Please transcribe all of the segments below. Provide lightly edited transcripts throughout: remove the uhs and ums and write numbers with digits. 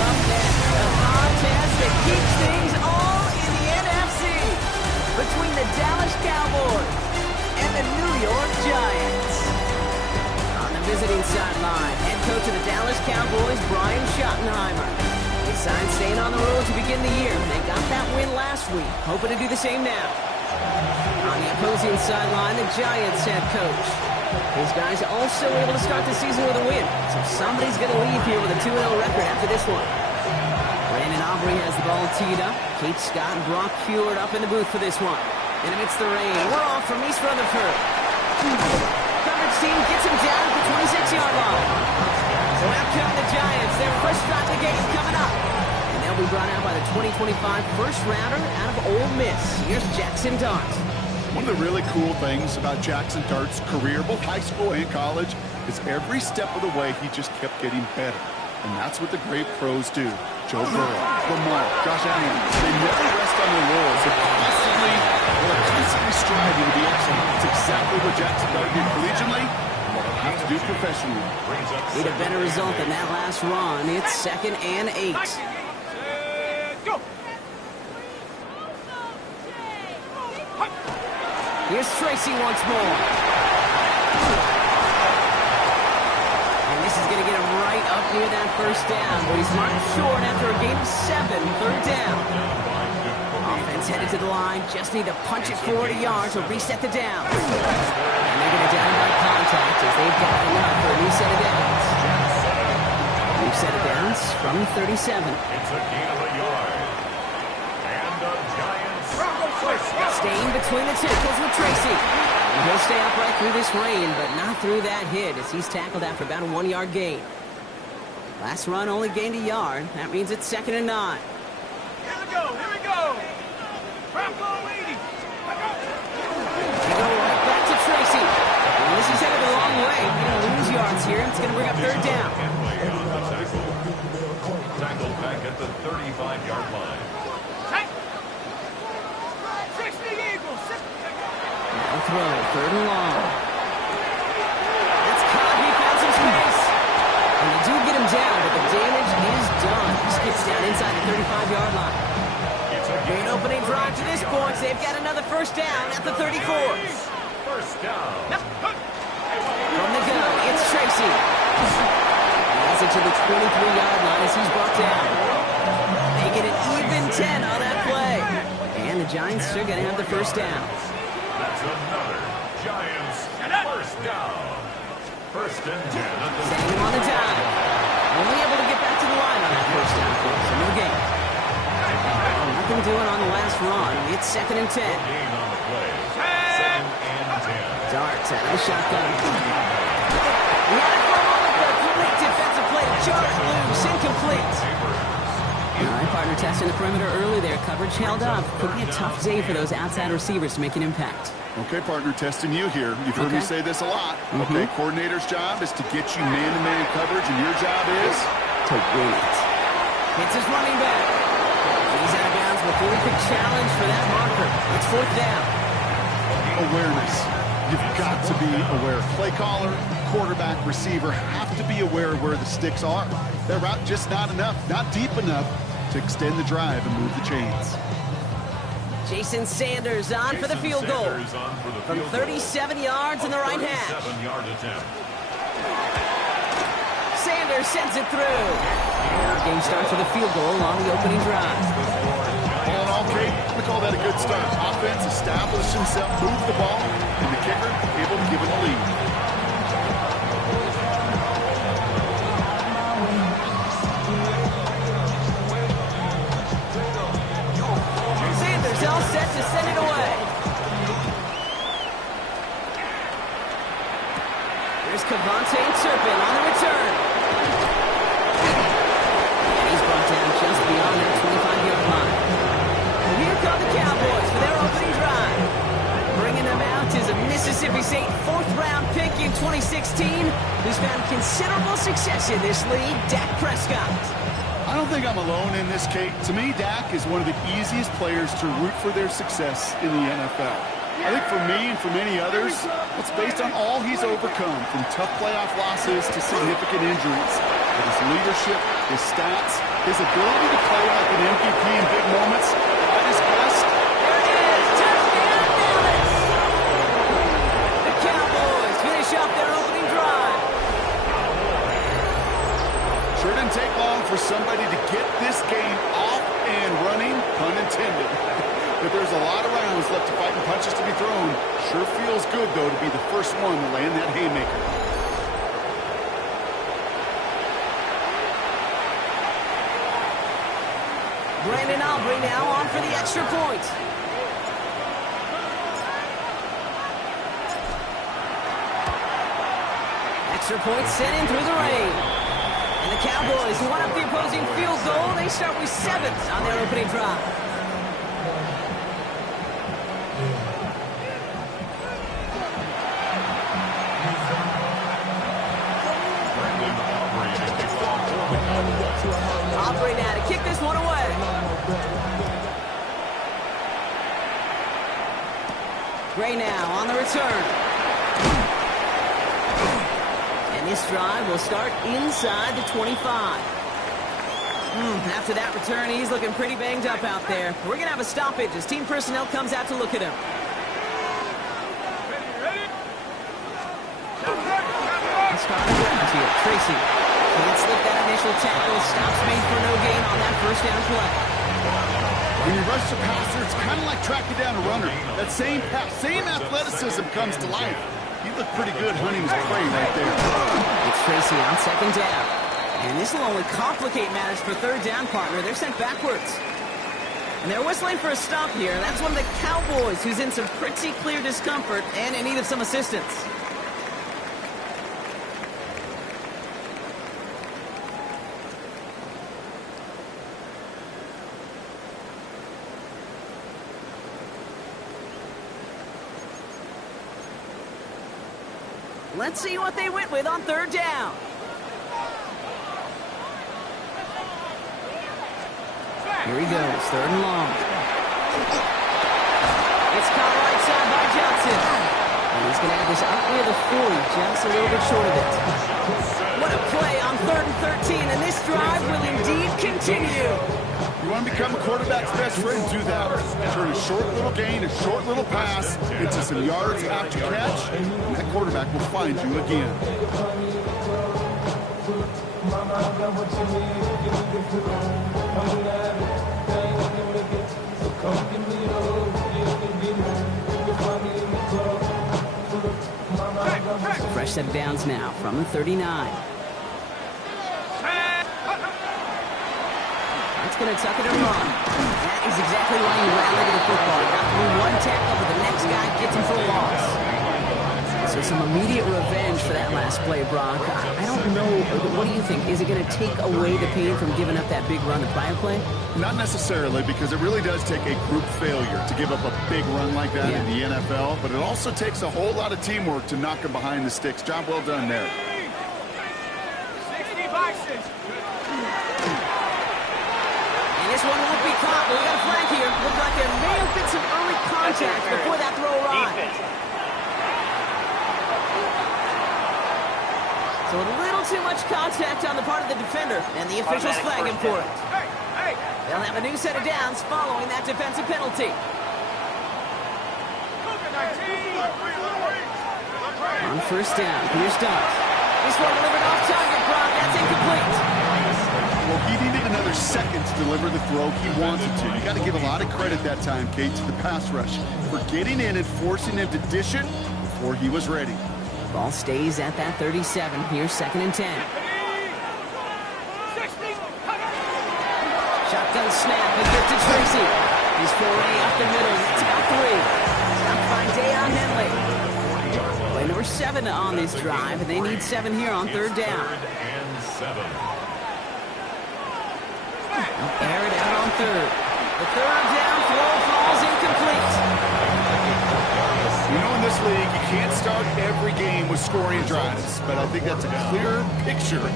Up next, a contest that keeps things all in the NFC between the Dallas Cowboys and the New York Giants. On the visiting sideline, head coach of the Dallas Cowboys, Brian Schottenheimer. They signed staying on the road to begin the year. They got that win last week, hoping to do the same now. On the opposing sideline, the Giants head coach. His guys also able to start the season with a win, so somebody's going to leave here with a 2-0 record after this one. Brandon Aubrey has the ball teed up. Kate Scott and Brock Heward up in the booth for this one. And amidst the rain, we're off from East Rutherford. Coverage team gets him down at the 26-yard line. So out come the Giants. Their first drive of the game coming up. And they'll be brought out by the 2025 first rounder out of Ole Miss. Here's Jackson Dart. One of the really cool things about Jackson Dart's career, both high school and college, is every step of the way he just kept getting better. And that's what the great pros do. Joe Burrow, Lamar, Josh Allen, they never rest on their laurels. They're constantly striving to be excellent. It's exactly what Jackson Dart did collegiately and what he'll have to do professionally. Need a better result than that last run. It's 2nd and 8. Here's Tracy once more. And this is going to get him right up near that first down. But he's marked short after a gain of 7, 3rd down. Offense headed to the line. Just need to punch it 40 yards to reset the downs. And they're going to down by contact as they've got enough for a new set of downs. New set of downs from 37. It's a gain of a yard. And the Giants. Staying between the tackles with Tracy. And he'll stay upright through this rain, but not through that hit as he's tackled after about a 1-yard gain. Last run only gained a yard. That means it's 2nd and 9. Here we go. Bravo 80. They go right back to Tracy. And this is headed a long way. He's going to lose yards here. It's going to bring up 3rd down. Tackled back at the 35-yard line. Now throw, 3rd and long. That's caught. He found some space. And they do get him down, but the damage is done. He skips down inside the 35-yard line. Great opening drive to this point. They've got another first down at the 34. First down. From the gun, it's Tracy. He has it to the 23-yard line as he's brought down. They get an even 10 on that play. And the Giants are going to have the first down. That's another Giants first down. 1st and 10 at the Setting him on the dime. Only able to get back to the line on that first down play, so no gain. Nothing doing on the last run. It's 2nd and 10. gain on the play. 2nd and 10. Darts out of the shotgun. He had it for a moment, but a great defensive play. Jarred loose, incomplete. All right, partner testing the perimeter early there. Coverage held up. Could be a tough day for those outside receivers to make an impact. Okay, partner, testing you here. You've heard me say this a lot. Okay, coordinator's job is to get you man-to-man coverage, and your job is to win it. Hits his running back. He's out of bounds before he could challenge for that marker. It's 4th down. Awareness. You've got to be aware. Play caller, quarterback, receiver have to be aware of where the sticks are. That route just not enough, not deep enough to extend the drive and move the chains. Jason Sanders on for the field goal. From 37 yards in the right half. 37-yard attempt. Sanders sends it through. And our game starts with a field goal on the opening drive. All in all, Kate, we call that a good start. Offense established himself, moved the ball, and the kicker able to give it a lead. All set to send it away. Here's Cavante Turpin on the return. And he's brought down just beyond that 25-yard line. And here come the Cowboys for their opening drive. Bringing them out is a Mississippi State 4th-round pick in 2016 who's found considerable success in this league, Dak Prescott. I don't think I'm alone in this, Kate. To me, Dak is one of the easiest players to root for their success in the NFL. I think for me and for many others, it's based on all he's overcome, from tough playoff losses to significant injuries. But his leadership, his stats, his ability to play like an MVP in big moments, at his best. There it is! Touchdown Dallas! The Cowboys finish off their opening drive. Sure didn't take long for somebody to get this game off and running, pun intended. But there's a lot of rounds left to fight and punches to be thrown. Sure feels good, though, to be the first one to land that haymaker. Brandon Aubrey now on for the extra point. Extra point sent in through the rain. And the Cowboys, who won up the opposing field goal, they start with 7 on their opening drive. Aubrey now to kick this one away. Gray now on the return. And this drive will start inside the 25. After that return, he's looking pretty banged up out there. We're going to have a stoppage as team personnel comes out to look at him. Let's start the ground here. Tracy can't slip that initial tackle. Stops made for no gain on that first down play. When you rush the passer, it's kind of like tracking down a runner. That same pass, same athleticism comes to life. He looked pretty good hunting his prey right there. It's Tracy on second down. And this will only complicate matters for third down, partner. They're sent backwards. And they're whistling for a stop here. That's one of the Cowboys who's in some pretty clear discomfort and in need of some assistance. Let's see what they went with on third down. Here he goes, third and long. It's caught right side by Johnson. And he's going to have this out near the 40, just a little bit short of it. What a play on 3rd and 13, and this drive will indeed continue. You want to become a quarterback's best friend, do that. Turn a short little gain, a short little pass into some yards after catch, and that quarterback will find you again. Fresh set of downs now from the 39. That's going to tuck it and run. That is exactly why you rally to the football. Got through one tackle, but the next guy gets him for a loss. So some immediate revenge for that last play, Brock. I don't know. What do you think? Is it going to take away the pain from giving up that big run the prior play? Not necessarily, because it really does take a group failure to give up a big run like that in the NFL. But it also takes a whole lot of teamwork to knock him behind the sticks. Job well done there. 60 Bisons. This one won't be caught, but we got a flag here. Looked like there may have been some early contact before that throw arrived. So a little too much contact on the part of the defender, and the officials flag him for it. They'll have a new set of downs following that defensive penalty. On first down, here's Doug. This one delivered off target, Brock. That's incomplete. Well, he needed another second to deliver the throw he wanted to. You got to give a lot of credit that time, Kate, to the pass rush for getting in and forcing him to dish it before he was ready. Ball stays at that 37. Here's 2nd and 10. Shotgun snap and get to Tracy. He's foray up the middle. It's about 3. Stopped by Deion Henley. Play number 7 on this drive, and they need 7 here on third down. 3rd and 7. Air it out on third. The third down throw falls incomplete. You know, in this league, you can't start every game with scoring drives, but I think that's a clear picture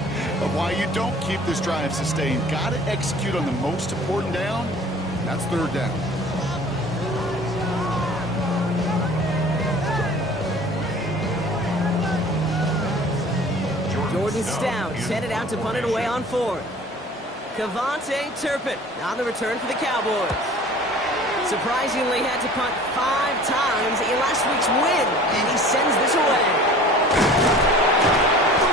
of why you don't keep this drive sustained. Got to execute on the most important down, and that's third down. Jordan Stout's headed out to punt it away on fourth. Cavante Turpin on the return for the Cowboys. Surprisingly had to punt 5 times in last week's win, and he sends this away.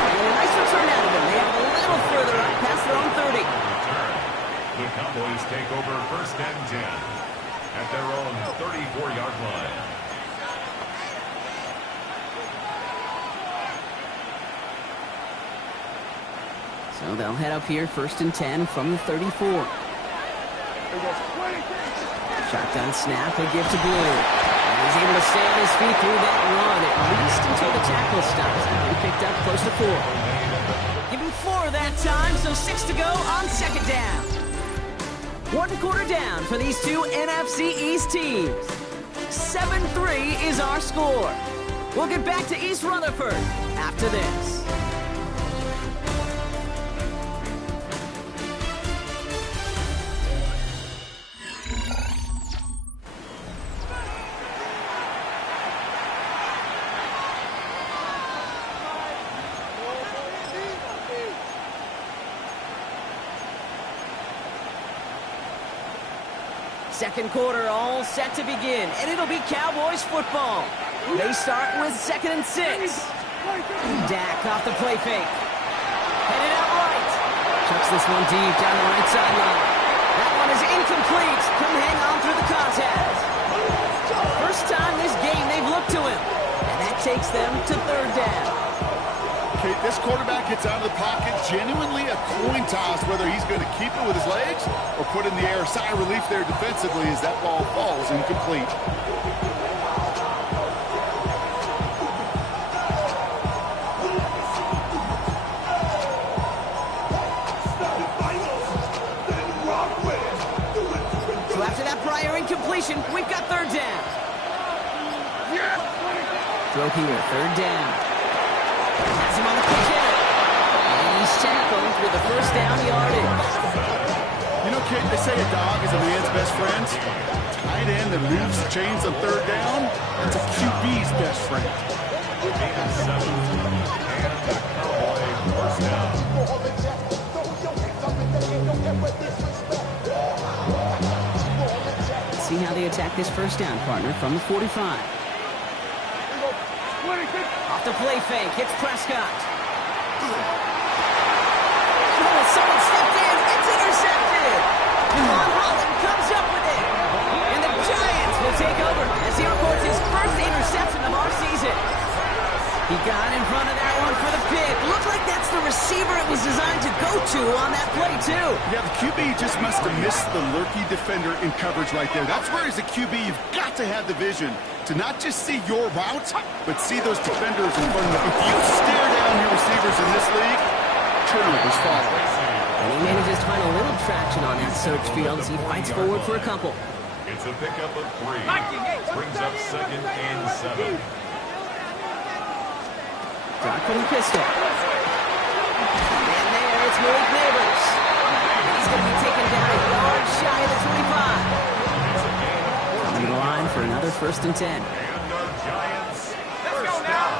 And a nice return out of him. They have a little further up past their own 30. The Cowboys take over 1st and 10 at their own 34-yard line. So they'll head up here 1st and 10 from the 34. Shotgun snap, a give to Blue. And he's able to stay on his feet through that run, at least until the tackle stops. And picked up close to 4. Give him 4 that time, so 6 to go on 2nd down. 1 quarter down for these two NFC East teams. 7-3 is our score. We'll get back to East Rutherford after this. Second quarter all set to begin, and it'll be Cowboys football. They start with 2nd and 6. Dak off the play fake. Headed out right. Chucks this one deep down the right sideline. That one is incomplete. Couldn't hang on through the contest. First time this game they've looked to him, and that takes them to 3rd down. Okay, this quarterback gets out of the pocket, genuinely a coin toss whether he's going to keep it with his legs or put in the air. Sigh of relief there defensively as that ball falls incomplete. So after that prior incompletion, we've got 3rd down. Throw here, 3rd down. Has him on the quick hitter. And he's tackled with the 1st down yardage. You know, kid, they say a dog is a man's best friend. Tight end that moves the chains on 3rd down, that's a QB's best friend. Let's see how they attack this 1st down, partner, from the 45. Off the play fake, hits Prescott. Oh, someone stepped in, it's intercepted. Von Holland comes up with it. And the Giants will take over as he reports his 1st interception of our season. He got in front of that one for the pick. Looked like that's the receiver it was designed to go to on that play, too. Yeah, the QB just must have missed the lurky defender in coverage right there. That's where, as a QB, you've got to have the vision to not just see your route, but see those defenders in front of you. If you stare down your receivers in this league, turnovers follow. And he manages to find a little traction on that search field as he fights forward for a couple. It's a pickup of 3. Brings up 2nd and 7. Drop from the pistol. And there, it's Malik Neighbors. He's going to be taken down a yard shy of the 25. On the line for another 1st and 10. And our Giants, 1st down.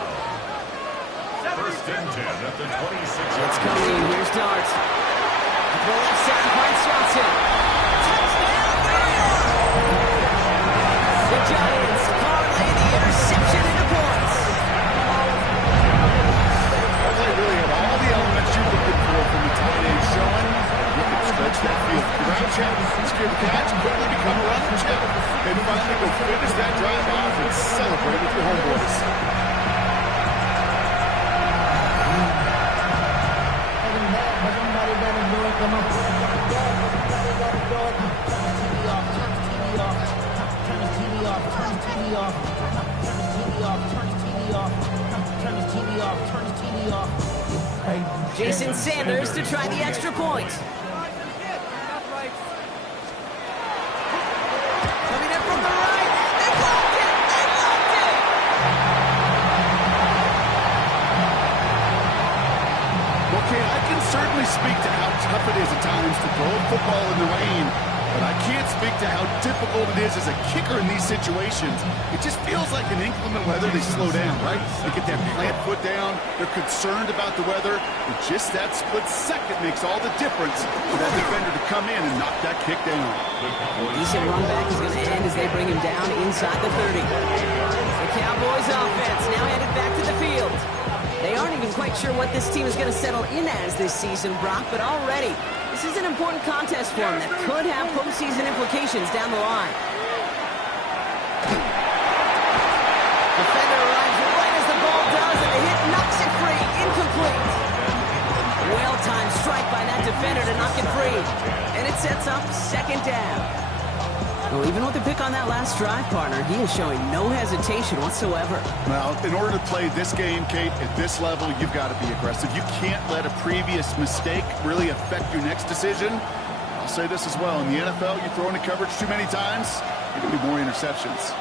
1st and 10 at the 26. It's coming. Here's Dart. At the left side, finds Johnson. Touchdown, Bears! The Giants parlay the interception into points. Really had all the elements you're looking for from the tight end showing. You can stretch that field. Grab check, secure the catch, quickly become a running check, and finally go finish that drive off and celebrate with your homeboys. Jason Sanders to try the extra point. Coming in from the right. They blocked it. They blocked it. Okay, I can certainly speak to how tough it is at times to throw a football in the rain. but I can't speak to how difficult it is as a kicker in these situations. It just feels like in inclement weather they slow down, right? They get that plant foot down, they're concerned about the weather, and just that split second makes all the difference for that defender to come in and knock that kick down. Decent run back is going to end as they bring him down inside the 30. The Cowboys offense now headed back to the field. They aren't even quite sure what this team is going to settle in as this season, Brock, but already this is an important contest for them that could have postseason implications down the line. Defender arrives right as the ball does, and the hit knocks it free. Incomplete. Well-timed strike by that defender to knock it free. And it sets up second down. Well, even with the pick on that last drive, partner, he is showing no hesitation whatsoever. Well, in order to play this game, Kate, at this level, you've got to be aggressive. You can't let a previous mistake really affect your next decision. I'll say this as well. In the NFL, you throw into coverage too many times, you're going to be more interceptions.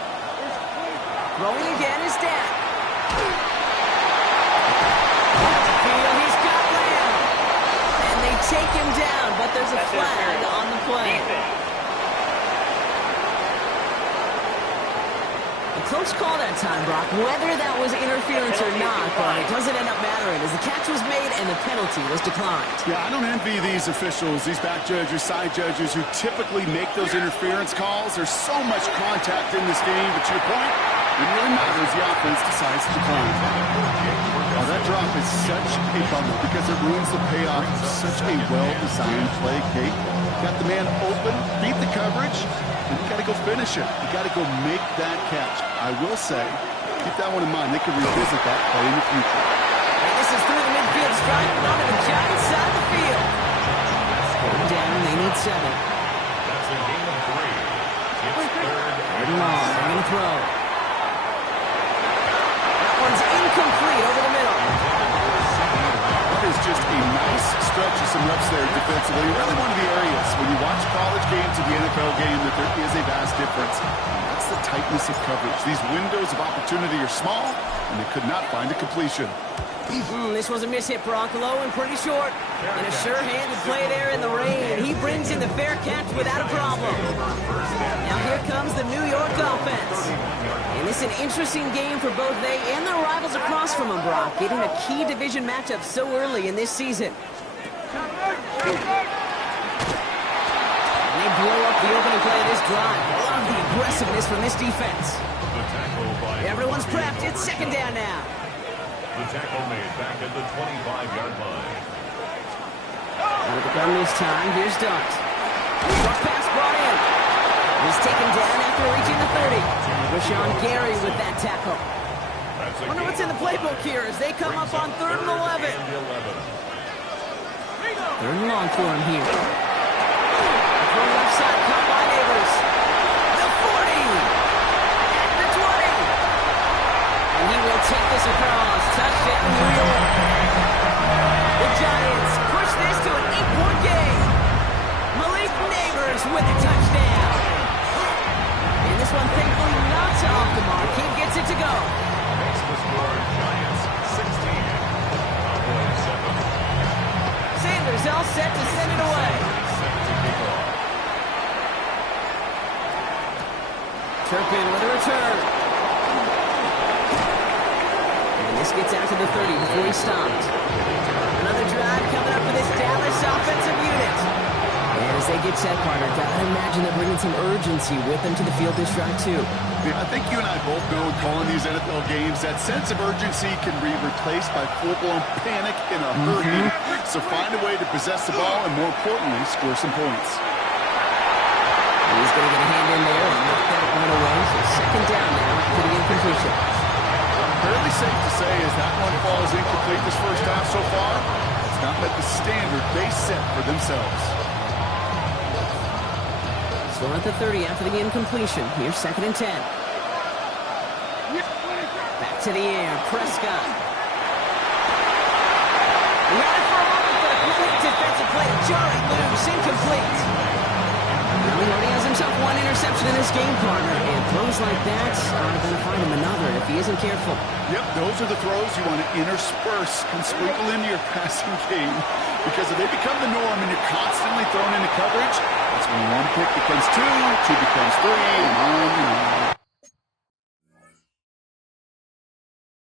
Throwing again is Dan. He's got Lamb. And they take him down, but there's a flag on the play. Close call that time, Brock, whether that was interference or not, but it doesn't end up mattering as the catch was made and the penalty was declined. Yeah, I don't envy these officials, these back judges, side judges who typically make those interference calls. There's so much contact in this game, but to your point, it really matters the offense decides to decline. Oh, that drop is such a bummer because it ruins the payoff of such a well-designed play, Kate. Got the man open, beat the coverage, and you got to go finish it. You got to go make that catch. I will say, keep that one in mind. They could revisit that play in the future. And this is through the midfield strike, but onto the Giants side of the field. Going down, they need 7. That's a game of 3. It's third and long. They're going to throw. That one's incomplete over the middle. That is just a nice stretch of some reps there defensively. Really one of the areas when you watch college games to the NFL game that there is a vast difference. And that's the tightness of coverage. These windows of opportunity are small, and they could not find a completion. This was a miss-hit, Brock, low and pretty short. And a sure-handed play there in the rain. He brings in the fair catch without a problem. Now here comes the New York offense. And this is an interesting game for both they and their rivals across from them, Brock, getting a key division matchup so early in this season. And they blow up the opening play of this drive. A lot of the aggressiveness from this defense. Everyone's prepped. It's second down now. The tackle made back at the 25-yard line. Out of the gun this time, here's Dart. Short pass brought in. He's taken down after reaching the 30. Rashawn Gary with that tackle. I wonder what's in the playbook here as they come up on 3rd and 11. 3rd and long for him here. From left side, caught by Neighbors. The 40. At the 20. And he will take this across. Touchdown, New York. The Giants push this to an 8-point game. Malik Neighbors with a touchdown. And this one thankfully not off the mark. He gets it to go. Makes the score Giants 16. Cowboys 7. Sanders all set to send it away. Turpin with a return. And this gets out to the 30 before he stopped. Another drive coming up for this Dallas offensive unit. And as they get set, partner, gotta imagine they're bringing some urgency with them to the field this drive, too. I think you and I both know calling these NFL games, that sense of urgency can be replaced by full-blown panic in a hurry. So find a way to possess the ball and, more importantly, score some points. He's going to get a hand in there and knock that one away. So second down now for the incompletion. Fairly safe to say as that one falls incomplete this first half so far, it's not met the standard they set for themselves. Still at the 30 after the incompletion. Here's 2nd and 10. Back to the air. Prescott. Ran it for a moment, but a quick defensive play. Jarring loose. Incomplete. Now he already has himself one interception in this game, partner. And throws like that are going to find him another if he isn't careful. Yep, those are the throws you want to intersperse and sprinkle into your passing game. because if they become the norm and you're constantly thrown into coverage, that's when one pick becomes two, two becomes three, and on